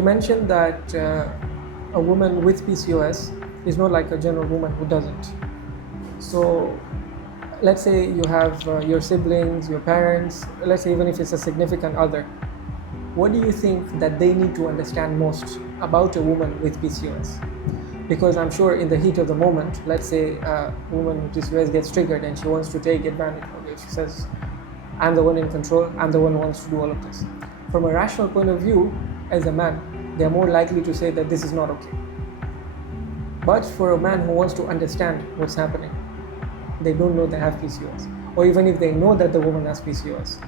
you mentioned that a woman with PCOS is not like a general woman who doesn't. So let's say you have your siblings, your parents, let's say even if it's a significant other, what do you think that they need to understand most about a woman with PCOS? Because I'm sure in the heat of the moment, let's say a woman with PCOS gets triggered and she wants to take advantage of it. She says, I'm the one in control, I'm the one who wants to do all of this. From a rational point of view, as a man, they're more likely to say that this is not okay. But for a man who wants to understand what's happening, they don't know they have PCOS. Or even if they know that the woman has PCOS,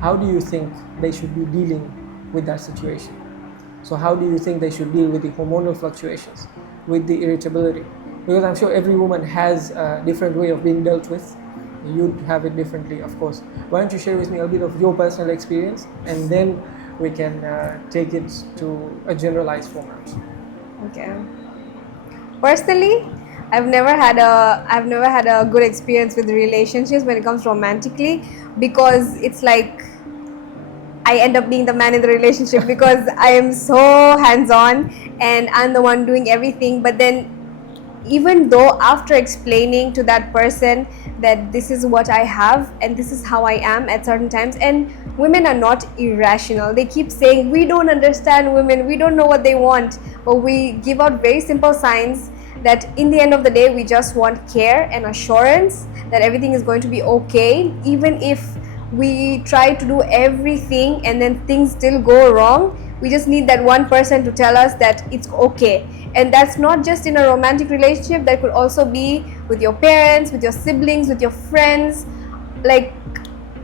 how do you think they should be dealing with that situation? So how do you think they should deal with the hormonal fluctuations, with the irritability? Because I'm sure every woman has a different way of being dealt with. You'd have it differently, of course. Why don't you share with me a bit of your personal experience, and then we can take it to a generalized format. Okay. Personally, I've never had a good experience with relationships when it comes romantically, because it's like I end up being the man in the relationship because I am so hands-on and I'm the one doing everything. But then, even though after explaining to that person that this is what I have and this is how I am at certain times, and women are not irrational. They keep saying, we don't understand women, we don't know what they want. But we give out very simple signs that in the end of the day, we just want care and assurance that everything is going to be okay. Even if we try to do everything and then things still go wrong, we just need that one person to tell us that it's okay. And that's not just in a romantic relationship, that could also be with your parents, with your siblings, with your friends. Like,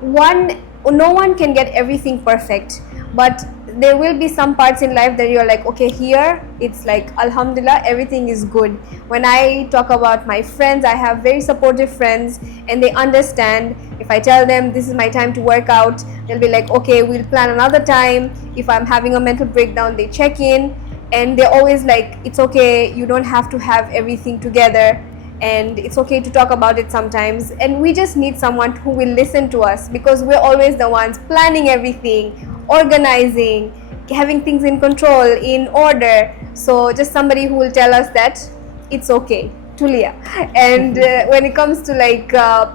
no one can get everything perfect, but there will be some parts in life that you're like, okay, here it's like alhamdulillah, everything is good. When I talk about my friends, I have very supportive friends and they understand. If I tell them this is my time to work out, they'll be like, okay, we'll plan another time. If I'm having a mental breakdown, they check in and they're always like, it's okay, you don't have to have everything together, and it's okay to talk about it sometimes. And we just need someone who will listen to us, because we're always the ones planning everything, organizing, having things in control, in order. So just somebody who will tell us that it's okay, Tulia. And when it comes to like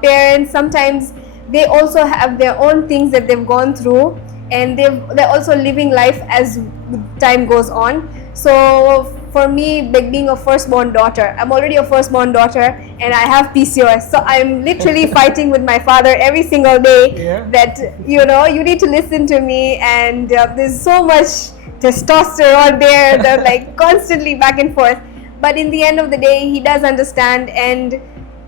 parents, sometimes they also have their own things that they've gone through, and they're also living life as time goes on. So for me, like being a firstborn daughter, I'm already a firstborn daughter and I have PCOS. So I'm literally fighting with my father every single day that, you need to listen to me, and there's so much testosterone there, they're like constantly back and forth. But in the end of the day, he does understand, and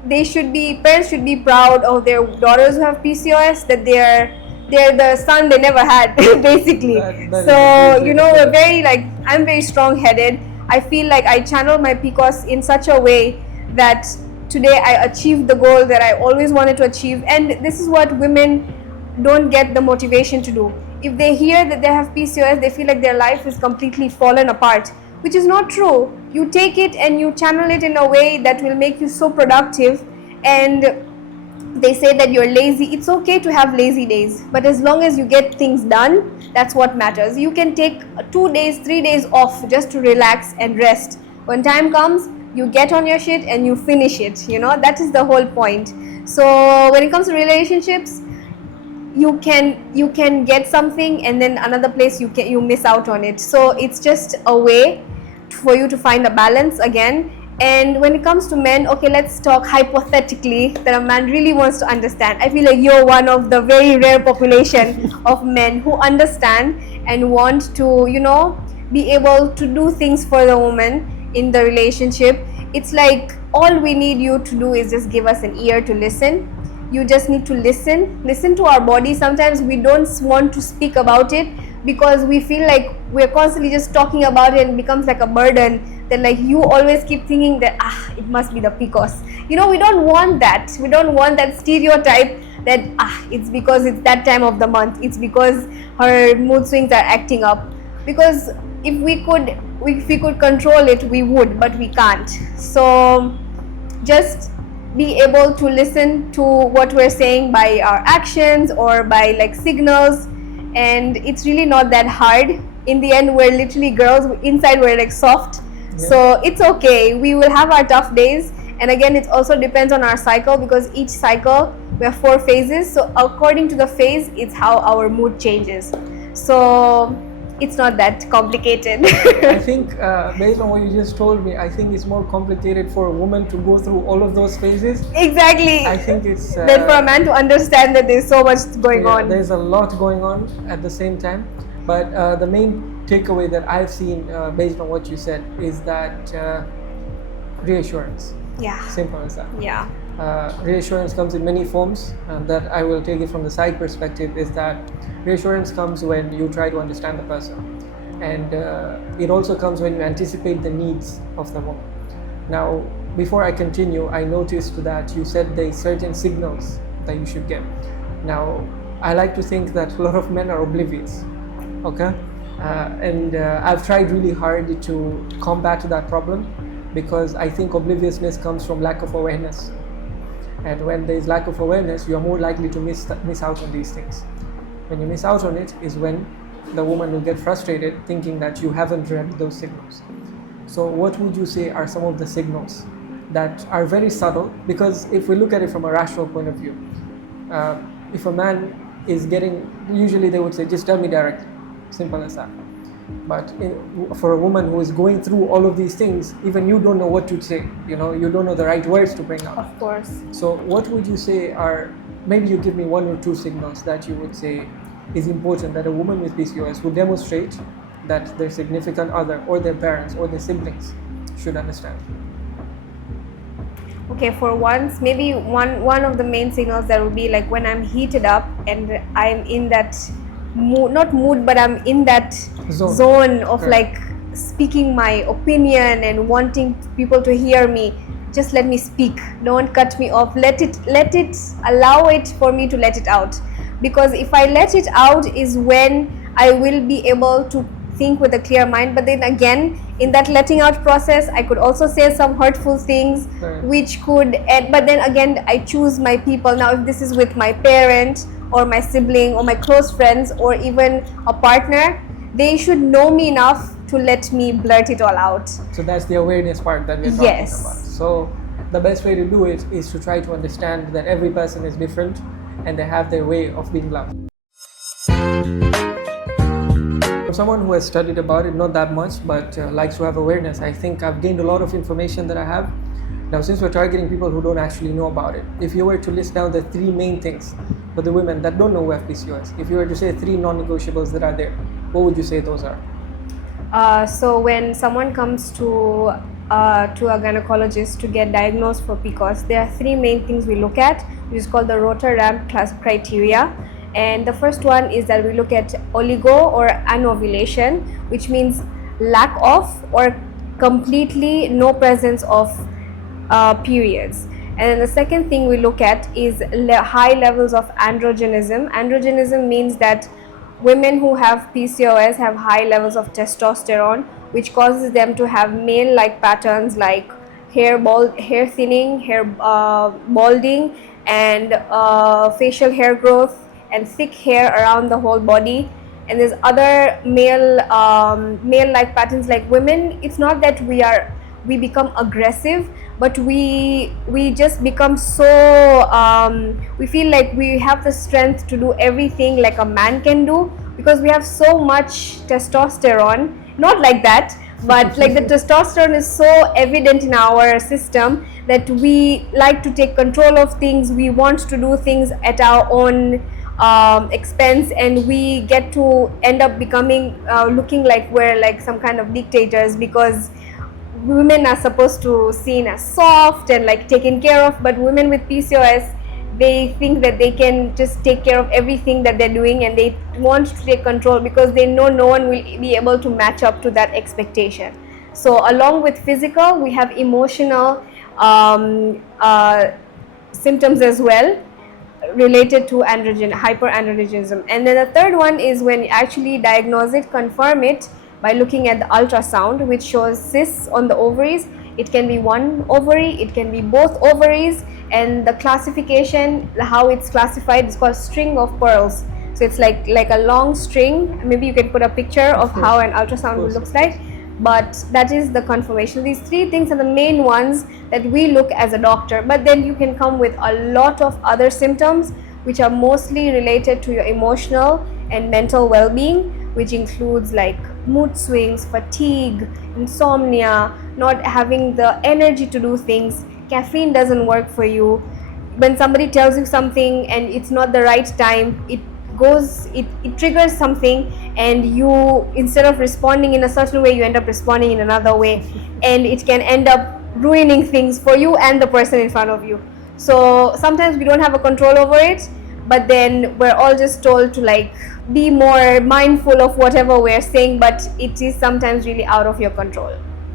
parents should be proud of their daughters who have PCOS, that they're the son they never had, basically. So, we're very I'm very strong-headed. I feel like I channel my PCOS in such a way that today I achieved the goal that I always wanted to achieve. And this is what women don't get the motivation to do. If they hear that they have PCOS, they feel like their life is completely fallen apart, which is not true. You take it and you channel it in a way that will make you so productive. And they say that you're lazy. It's okay to have lazy days, but as long as you get things done, that's what matters. You can take 2 days, 3 days off just to relax and rest. When time comes, you get on your shit and you finish it. That is the whole point. So when it comes to relationships, you can get something and then another place you miss out on it. So it's just a way for you to find a balance again. And when it comes to men, okay, let's talk hypothetically that a man really wants to understand. I feel like you're one of the very rare population of men who understand and want to, be able to do things for the woman in the relationship. It's like all we need you to do is just give us an ear to listen. You just need to listen to our body. Sometimes we don't want to speak about it because we feel like we're constantly just talking about it and it becomes like a burden, that like you always keep thinking that it must be the PCOS. We don't want that. We don't want that stereotype that it's because it's that time of the month, it's because her mood swings are acting up. Because if we could control it, we would, but we can't. So just be able to listen to what we're saying by our actions or by like signals, and it's really not that hard. in the end we're literally girls, inside we're like soft. Yeah. So it's okay, we will have our tough days. And again, it also depends on our cycle, because each cycle we have 4 phases, so according to the phase it's how our mood changes. So it's not that complicated. I think based on what you just told me, I think it's more complicated for a woman to go through all of those phases. Exactly. I think it's Then for a man to understand that there's so much going on. There's a lot going on at the same time. But the main takeaway that I've seen based on what you said is that reassurance. Yeah. Simple as that. Yeah. Reassurance comes in many forms, and that I will take it from the side perspective is that reassurance comes when you try to understand the person, and it also comes when you anticipate the needs of the woman. Now, before I continue, I noticed that you said there are certain signals that you should get. Now, I like to think that a lot of men are oblivious, okay? And I've tried really hard to combat that problem, because I think obliviousness comes from lack of awareness. And when there is lack of awareness, you are more likely to miss out on these things. When you miss out on it is when the woman will get frustrated thinking that you haven't read those signals. So what would you say are some of the signals that are very subtle? Because if we look at it from a rational point of view, if a man is getting, usually they would say, just tell me directly, simple as that. But for a woman who is going through all of these things, even you don't know what to say, you don't know the right words to bring out. Of course. So what would you say are, maybe you give me 1 or 2 signals that you would say is important that a woman with PCOS would demonstrate that their significant other or their parents or their siblings should understand? Okay, for once, maybe one of the main signals that would be like when I'm heated up and I'm in that mood, not mood, but I'm in that zone of like speaking my opinion and wanting people to hear me. Just let me speak, don't cut me off, let it allow it for me to let it out, because if I let it out is when I will be able to think with a clear mind. But then again, in that letting out process, I could also say some hurtful things, which could, but then again, I choose my people. Now if this is with my parent or my sibling or my close friends or even a partner, they should know me enough to let me blurt it all out. So that's the awareness part that we're talking about. So the best way to do it is to try to understand that every person is different and they have their way of being loved. For someone who has studied about it, not that much, but likes to have awareness, I think I've gained a lot of information that I have. Now, since we're targeting people who don't actually know about it, if you were to list down the 3 main things for the women that don't know who have PCOS, if you were to say 3 non-negotiables that are there, what would you say those are? So when someone comes to a gynecologist to get diagnosed for PCOS, there are 3 main things we look at, which is called the Rotter-Ramp class criteria. And the first one is that we look at oligo or anovulation, which means lack of or completely no presence of periods. And then the second thing we look at is high levels of androgenism. Androgenism means that women who have PCOS have high levels of testosterone, which causes them to have male-like patterns like hair thinning, hair balding, and facial hair growth and thick hair around the whole body. And there's other male-like patterns like women. It's not that we become aggressive, but we just become so we feel like we have the strength to do everything like a man can do, because we have so much testosterone. Not like that, but like the testosterone is so evident in our system that we like to take control of things. We want to do things at our own expense, and we get to end up becoming looking like we're like some kind of dictators, because women are supposed to seen as soft and like taken care of, but women with PCOS, they think that they can just take care of everything that they're doing, and they want to take control because they know no one will be able to match up to that expectation. So along with physical, we have emotional symptoms as well related to hyperandrogenism. And then the third one is when you actually diagnose it, confirm it by looking at the ultrasound, which shows cysts on the ovaries. It can be one ovary, it can be both ovaries, and the classification, how it's classified, is called string of pearls. So it's like a long string. Maybe you can put a picture of course. how an ultrasound Of course. looks like. But that is the confirmation. These three things are the main ones that we look as a doctor. But then you can come with a lot of other symptoms which are mostly related to your emotional and mental well-being, which includes like mood swings, fatigue, insomnia, not having the energy to do things, caffeine doesn't work for you. When somebody tells you something and it's not the right time, it triggers something, and you, instead of responding in a certain way, you end up responding in another way, and it can end up ruining things for you and the person in front of you. So sometimes we don't have a control over it, but then we're all just told to like be more mindful of whatever we're saying, but it is sometimes really out of your control.